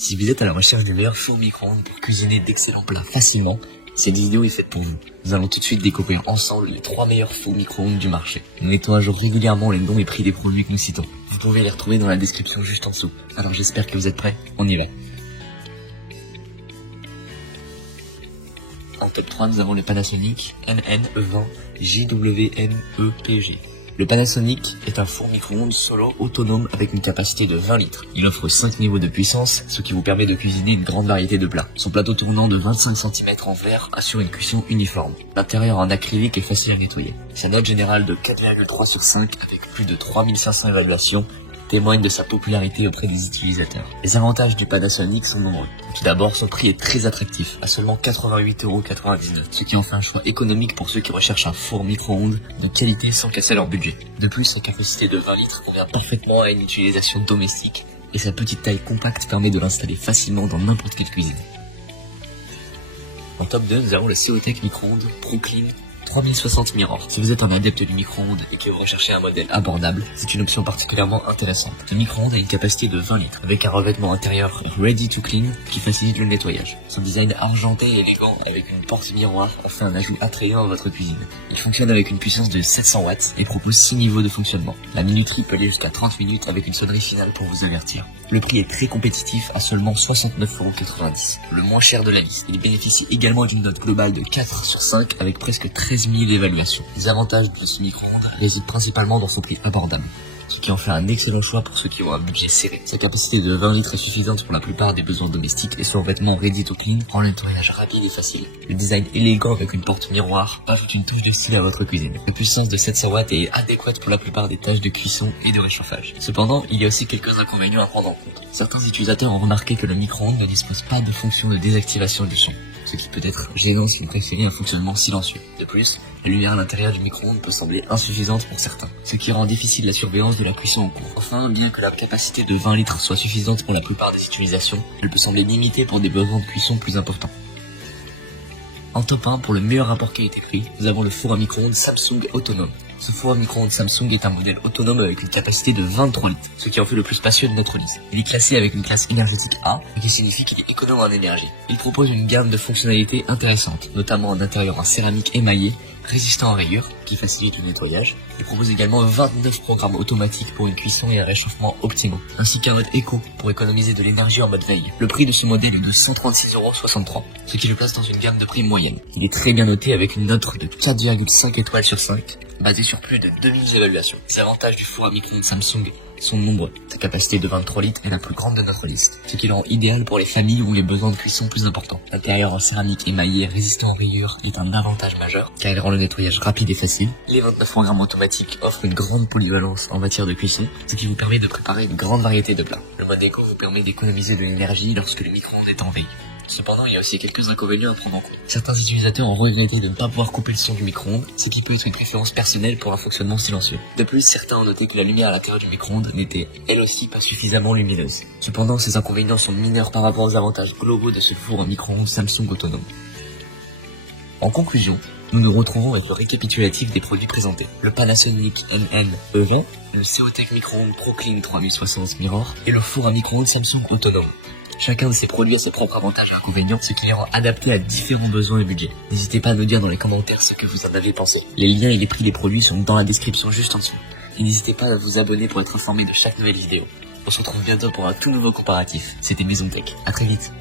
Si vous êtes à la recherche du meilleur four micro-ondes pour cuisiner d'excellents plats facilement, cette vidéo est faite pour vous. Nous allons tout de suite découvrir ensemble les 3 meilleurs fours micro-ondes du marché. Nous mettons à jour régulièrement les noms et prix des produits que nous citons. Vous pouvez les retrouver dans la description juste en dessous. Alors j'espère que vous êtes prêts, on y va. En top 3, nous avons le Panasonic NN20 JWMEPG. Le Panasonic est un four micro-ondes solo autonome avec une capacité de 20 litres. Il offre 5 niveaux de puissance, ce qui vous permet de cuisiner une grande variété de plats. Son plateau tournant de 25 cm en verre assure une cuisson uniforme. L'intérieur en acrylique est facile à nettoyer. Sa note générale de 4,3 sur 5 avec plus de 3500 évaluations témoigne de sa popularité auprès des utilisateurs. Les avantages du Panasonic sont nombreux. Tout d'abord, son prix est très attractif, à seulement 88,99 €, ce qui en fait un choix économique pour ceux qui recherchent un four micro-ondes de qualité sans casser leur budget. De plus, sa capacité de 20 litres convient parfaitement à une utilisation domestique et sa petite taille compacte permet de l'installer facilement dans n'importe quelle cuisine. En top 2, nous avons le Seotech micro-ondes ProClean 3060 Mirror. Si vous êtes un adepte du micro-ondes et que vous recherchez un modèle abordable, c'est une option particulièrement intéressante. Le micro-ondes a une capacité de 20 litres, avec un revêtement intérieur Ready to Clean qui facilite le nettoyage. Son design argenté et élégant avec une porte miroir en fait un ajout attrayant à votre cuisine. Il fonctionne avec une puissance de 700 watts et propose 6 niveaux de fonctionnement. La minuterie peut aller jusqu'à 30 minutes avec une sonnerie finale pour vous avertir. Le prix est très compétitif à seulement 69,90 €, le moins cher de la liste. Il bénéficie également d'une note globale de 4 sur 5 avec presque 13 000 évaluations. Les avantages de ce micro-ondes résident principalement dans son prix abordable, ce qui en fait un excellent choix pour ceux qui ont un budget serré. Sa capacité de 20 litres est suffisante pour la plupart des besoins domestiques et son vêtement Ready to Clean rend le nettoyage rapide et facile. Le design élégant avec une porte miroir ajoute une touche de style à votre cuisine. La puissance de 700 watts est adéquate pour la plupart des tâches de cuisson et de réchauffage. Cependant, il y a aussi quelques inconvénients à prendre en compte. Certains utilisateurs ont remarqué que le micro-ondes ne dispose pas de fonction de désactivation du son, ce qui peut être gênant si vous préférez un fonctionnement silencieux. De plus, la lumière à l'intérieur du micro-ondes peut sembler insuffisante pour certains, ce qui rend difficile la surveillance de la cuisson en cours. Enfin, bien que la capacité de 20 litres soit suffisante pour la plupart des utilisations, elle peut sembler limitée pour des besoins de cuisson plus importants. En top 1, pour le meilleur rapport qualité-prix, nous avons le four à micro-ondes Samsung autonome. Ce four à micro-ondes Samsung est un modèle autonome avec une capacité de 23 litres, ce qui en fait le plus spacieux de notre liste. Il est classé avec une classe énergétique A, ce qui signifie qu'il est économe en énergie. Il propose une gamme de fonctionnalités intéressantes, notamment un intérieur en céramique émaillé, résistant aux rayures, qui facilite le nettoyage. Il propose également 29 programmes automatiques pour une cuisson et un réchauffement optimaux, ainsi qu'un mode éco pour économiser de l'énergie en mode veille. Le prix de ce modèle est de 136,63 €, ce qui le place dans une gamme de prix moyenne. Il est très bien noté avec une note de 4,5 étoiles sur 5, basée sur plus de 2000 évaluations. Les avantages du four à micro-ondes Samsung sont nombreux. Sa capacité de 23 litres est la plus grande de notre liste, ce qui le rend idéal pour les familles où les besoins de cuisson plus importants. L'intérieur en céramique émaillé résistant aux rayures est un avantage majeur, car il rend le nettoyage rapide et facile. Les 29 programmes automatiques offrent une grande polyvalence en matière de cuisson, ce qui vous permet de préparer une grande variété de plats. Le mode éco vous permet d'économiser de l'énergie lorsque le micro-ondes est en veille. Cependant, il y a aussi quelques inconvénients à prendre en compte. Certains utilisateurs ont regretté de ne pas pouvoir couper le son du micro-ondes, ce qui peut être une préférence personnelle pour un fonctionnement silencieux. De plus, certains ont noté que la lumière à l'intérieur du micro-ondes n'était, elle aussi, pas suffisamment lumineuse. Cependant, ces inconvénients sont mineurs par rapport aux avantages globaux de ce four à micro-ondes Samsung autonome. En conclusion, nous nous retrouvons avec le récapitulatif des produits présentés. Le Panasonic NN20, le Seotech micro-ondes ProClean 3060 Mirror et le four à micro-ondes Samsung autonome. Chacun de ces produits a ses propres avantages et inconvénients, ce qui les rend adaptés à différents besoins et budgets. N'hésitez pas à nous dire dans les commentaires ce que vous en avez pensé. Les liens et les prix des produits sont dans la description juste en dessous. Et n'hésitez pas à vous abonner pour être informé de chaque nouvelle vidéo. On se retrouve bientôt pour un tout nouveau comparatif. C'était Maison Tech. À très vite.